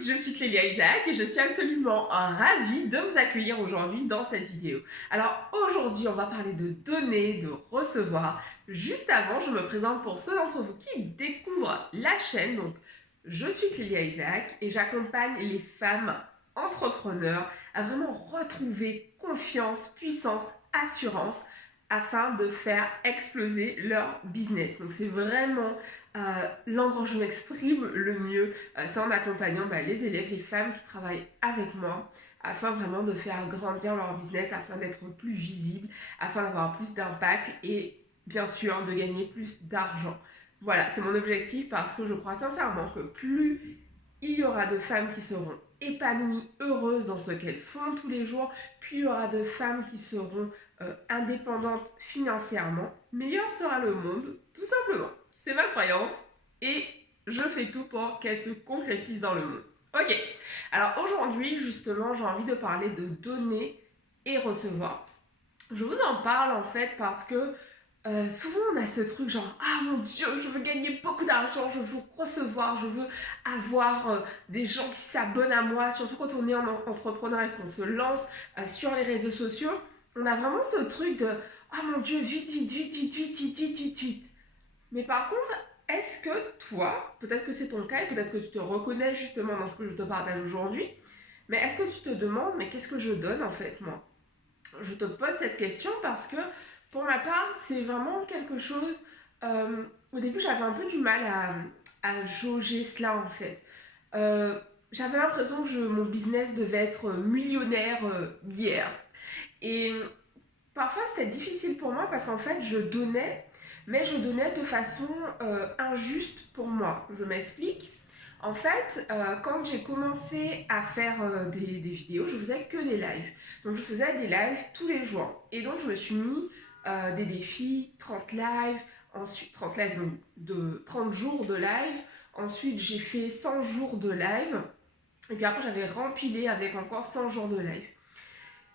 tous, je suis Clélia Isaac et je suis absolument ravie de vous accueillir aujourd'hui dans cette vidéo. Alors aujourd'hui, on va parler de donner, de recevoir. Juste avant, je me présente pour ceux d'entre vous qui découvrent la chaîne. Donc, je suis Clélia Isaac et j'accompagne les femmes entrepreneurs à vraiment retrouver confiance, puissance, assurance afin de faire exploser leur business. Donc c'est vraiment l'endroit où je m'exprime le mieux, c'est en accompagnant les élèves, les femmes qui travaillent avec moi, afin vraiment de faire grandir leur business, afin d'être plus visible, afin d'avoir plus d'impact et bien sûr de gagner plus d'argent. Voilà, c'est mon objectif parce que je crois sincèrement que plus il y aura de femmes qui seront épanouies, heureuses dans ce qu'elles font tous les jours, plus il y aura de femmes qui seront indépendantes financièrement, meilleur sera le monde, tout simplement. C'est ma croyance et je fais tout pour qu'elle se concrétise dans le monde. Ok, alors aujourd'hui justement j'ai envie de parler de donner et recevoir. Je vous en parle en fait parce que souvent on a ce truc genre ah mon dieu je veux gagner beaucoup d'argent, je veux recevoir, je veux avoir des gens qui s'abonnent à moi, surtout quand on est en entrepreneur et qu'on se lance sur les réseaux sociaux, on a vraiment ce truc de ah mon dieu vite vite vite vite vite vite vite vite vite. Mais par contre, est-ce que toi, peut-être que c'est ton cas et peut-être que tu te reconnais justement dans ce que je te partage aujourd'hui, mais est-ce que tu te demandes mais qu'est-ce que je donne en fait moi? Je te pose cette question parce que pour ma part, c'est vraiment quelque chose. Au début, j'avais un peu du mal à jauger cela en fait. Euh, J'avais l'impression que mon business devait être millionnaire hier. Et parfois, c'était difficile pour moi parce qu'en fait, je donnais, mais je donnais de façon injuste pour moi. Je m'explique. En fait, quand j'ai commencé à faire des vidéos, je faisais que des lives. Donc, je faisais des lives tous les jours. Et donc, je me suis mis des défis, 30 lives, ensuite 30 lives, donc de 30 jours de live. Ensuite, j'ai fait 100 jours de live. Et puis après, j'avais rempilé avec encore 100 jours de live.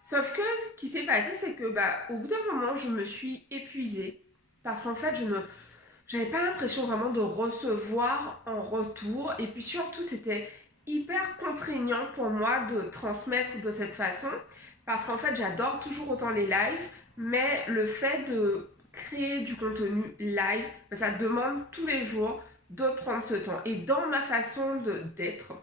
Sauf que ce qui s'est passé, c'est que au bout d'un moment, je me suis épuisée. Parce qu'en fait, j'avais pas l'impression vraiment de recevoir en retour. Et puis surtout, c'était hyper contraignant pour moi de transmettre de cette façon. Parce qu'en fait, j'adore toujours autant les lives. Mais le fait de créer du contenu live, ça demande tous les jours de prendre ce temps. Et dans ma façon d'être,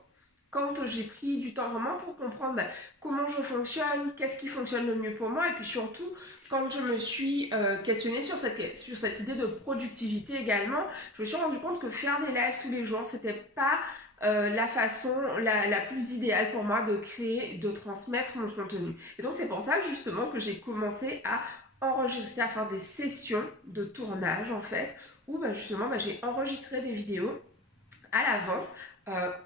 quand j'ai pris du temps vraiment pour comprendre comment je fonctionne, qu'est-ce qui fonctionne le mieux pour moi, et puis surtout quand je me suis questionnée sur cette idée de productivité également, je me suis rendu compte que faire des lives tous les jours, c'était pas la façon la plus idéale pour moi de créer, de transmettre mon contenu. Et donc c'est pour ça justement que j'ai commencé à enregistrer, à faire des sessions de tournage en fait, où justement j'ai enregistré des vidéos à l'avance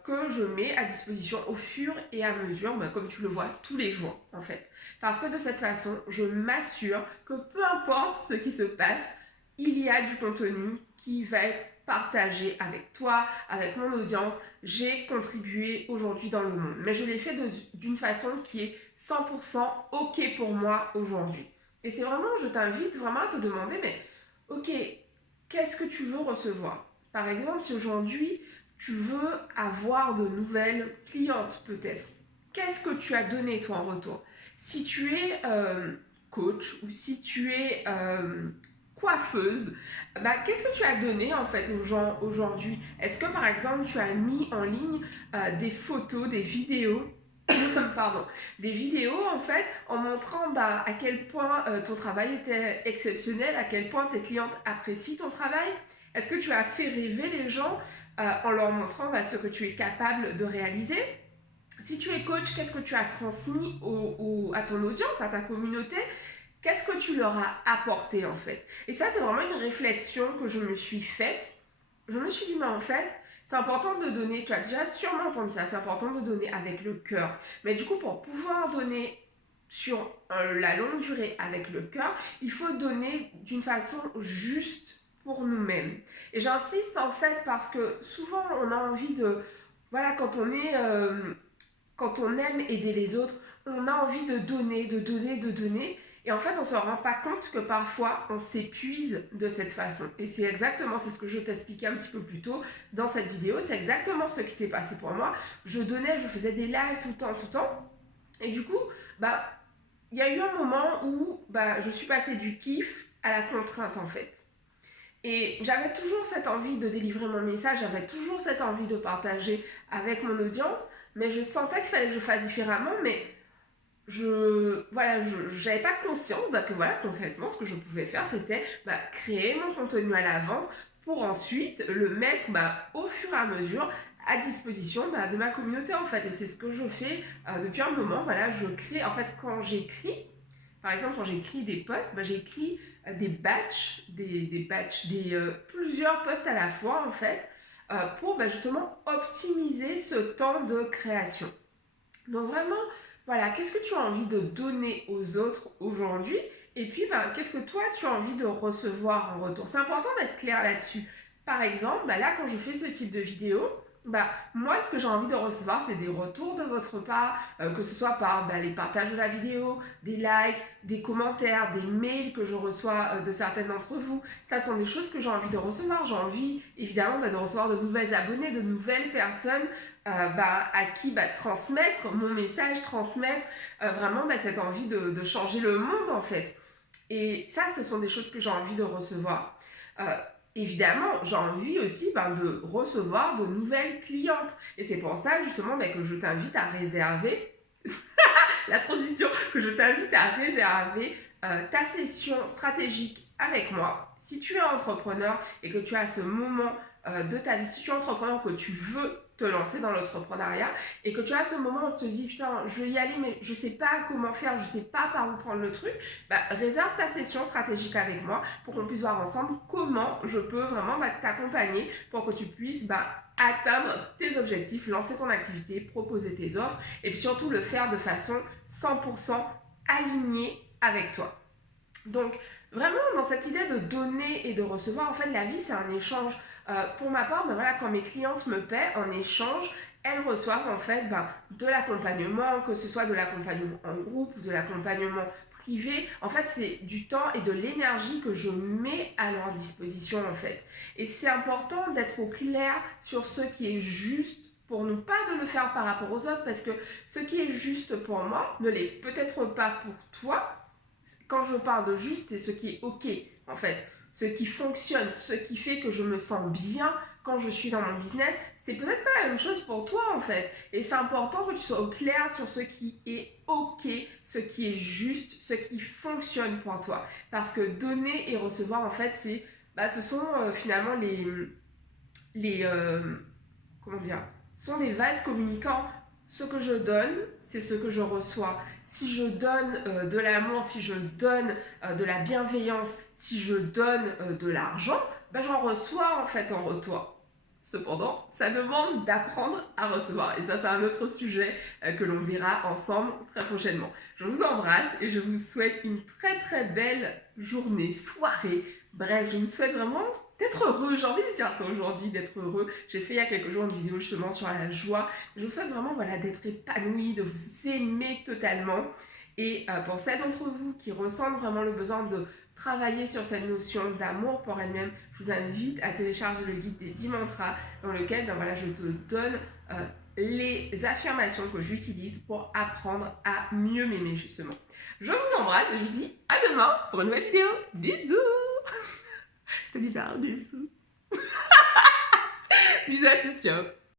que je mets à disposition au fur et à mesure, comme tu le vois, tous les jours en fait. Parce que de cette façon, je m'assure que peu importe ce qui se passe, il y a du contenu qui va être partagé avec toi, avec mon audience. J'ai contribué aujourd'hui dans le monde, mais je l'ai fait d'une façon qui est 100% OK pour moi aujourd'hui. Et c'est vraiment, je t'invite vraiment à te demander, mais OK, qu'est-ce que tu veux recevoir? Par exemple, si aujourd'hui tu veux avoir de nouvelles clientes peut-être, qu'est-ce que tu as donné toi en retour? Si tu es coach ou si tu es coiffeuse, qu'est-ce que tu as donné en fait aux gens aujourd'hui? Est-ce que par exemple tu as mis en ligne des photos, des vidéos pardon, des vidéos en fait en montrant à quel point ton travail était exceptionnel, à quel point tes clientes apprécient ton travail? Est-ce que tu as fait rêver les gens en leur montrant ce que tu es capable de réaliser? Si tu es coach, qu'est-ce que tu as transmis à ton audience, à ta communauté? Qu'est-ce que tu leur as apporté en fait? Et ça, c'est vraiment une réflexion que je me suis faite. Je me suis dit, mais en fait, c'est important de donner, tu as déjà sûrement entendu ça, c'est important de donner avec le cœur. Mais du coup, pour pouvoir donner sur la longue durée avec le cœur, il faut donner d'une façon juste pour nous-mêmes. Et j'insiste en fait parce que souvent on a envie de, voilà, quand on aime aider les autres, on a envie de donner, de donner, de donner. Et en fait, on ne se rend pas compte que parfois, on s'épuise de cette façon. Et c'est ce que je t'expliquais un petit peu plus tôt dans cette vidéo. C'est exactement ce qui s'est passé pour moi. Je donnais, je faisais des lives tout le temps. Et du coup, il y a eu un moment où je suis passée du kiff à la contrainte en fait. Et j'avais toujours cette envie de délivrer mon message, j'avais toujours cette envie de partager avec mon audience, mais je sentais qu'il fallait que je fasse différemment, mais je n'avais pas conscience que concrètement ce que je pouvais faire c'était créer mon contenu à l'avance pour ensuite le mettre au fur et à mesure à disposition de ma communauté en fait. Et c'est ce que je fais depuis un moment. Voilà, je crée en fait quand j'écris, par exemple quand j'écris des posts, j'écris des batchs, plusieurs posts à la fois en fait pour justement optimiser ce temps de création. Donc vraiment, voilà, qu'est-ce que tu as envie de donner aux autres aujourd'hui? Et puis, qu'est-ce que toi, tu as envie de recevoir en retour? C'est important d'être clair là-dessus. Par exemple, là, quand je fais ce type de vidéo, moi, ce que j'ai envie de recevoir, c'est des retours de votre part, que ce soit par les partages de la vidéo, des likes, des commentaires, des mails que je reçois de certaines d'entre vous. Ça sont des choses que j'ai envie de recevoir. J'ai envie, évidemment, de recevoir de nouvelles abonnés, de nouvelles personnes à qui transmettre mon message, transmettre vraiment cette envie de changer le monde en fait. Et ça, ce sont des choses que j'ai envie de recevoir. Évidemment, j'ai envie aussi de recevoir de nouvelles clientes. Et c'est pour ça justement que je t'invite à réserver, la transition, que je t'invite à réserver ta session stratégique avec moi. Si tu es entrepreneur et que tu as ce moment de ta vie, si tu es entrepreneur, que tu veux te lancer dans l'entrepreneuriat et que tu as ce moment où tu te dis putain je vais y aller mais je sais pas comment faire, je sais pas par où prendre le truc, réserve ta session stratégique avec moi pour qu'on puisse voir ensemble comment je peux vraiment t'accompagner pour que tu puisses atteindre tes objectifs, lancer ton activité, proposer tes offres et puis surtout le faire de façon 100% alignée avec toi. Donc vraiment dans cette idée de donner et de recevoir, en fait la vie c'est un échange. Pour ma part, quand mes clientes me paient en échange, elles reçoivent en fait de l'accompagnement, que ce soit de l'accompagnement en groupe ou de l'accompagnement privé. En fait, c'est du temps et de l'énergie que je mets à leur disposition en fait. Et c'est important d'être au clair sur ce qui est juste pour nous, pas de le faire par rapport aux autres, parce que ce qui est juste pour moi ne l'est peut-être pas pour toi. Quand je parle de juste, c'est ce qui est ok en fait. Ce qui fonctionne, ce qui fait que je me sens bien quand je suis dans mon business, c'est peut-être pas la même chose pour toi en fait. Et c'est important que tu sois au clair sur ce qui est ok, ce qui est juste, ce qui fonctionne pour toi. Parce que donner et recevoir en fait, ce sont finalement comment dire, sont des vases communicants. Ce que je donne, c'est ce que je reçois. Si je donne de l'amour, si je donne de la bienveillance, si je donne de l'argent, j'en reçois en fait en retour. Cependant, ça demande d'apprendre à recevoir. Et ça, c'est un autre sujet que l'on verra ensemble très prochainement. Je vous embrasse et je vous souhaite une très très belle journée, soirée. Bref, je vous souhaite vraiment d'être heureux. J'ai envie de dire ça aujourd'hui, d'être heureux. J'ai fait il y a quelques jours une vidéo justement sur la joie. Je vous souhaite vraiment d'être épanoui, de vous aimer totalement. Et pour celles d'entre vous qui ressentent vraiment le besoin de travailler sur cette notion d'amour pour elle-même, je vous invite à télécharger le guide des 10 mantras dans lequel je te donne les affirmations que j'utilise pour apprendre à mieux m'aimer justement. Je vous embrasse et je vous dis à demain pour une nouvelle vidéo. Bisous. C'était bizarre, bisous. Bisous à tous, ciao.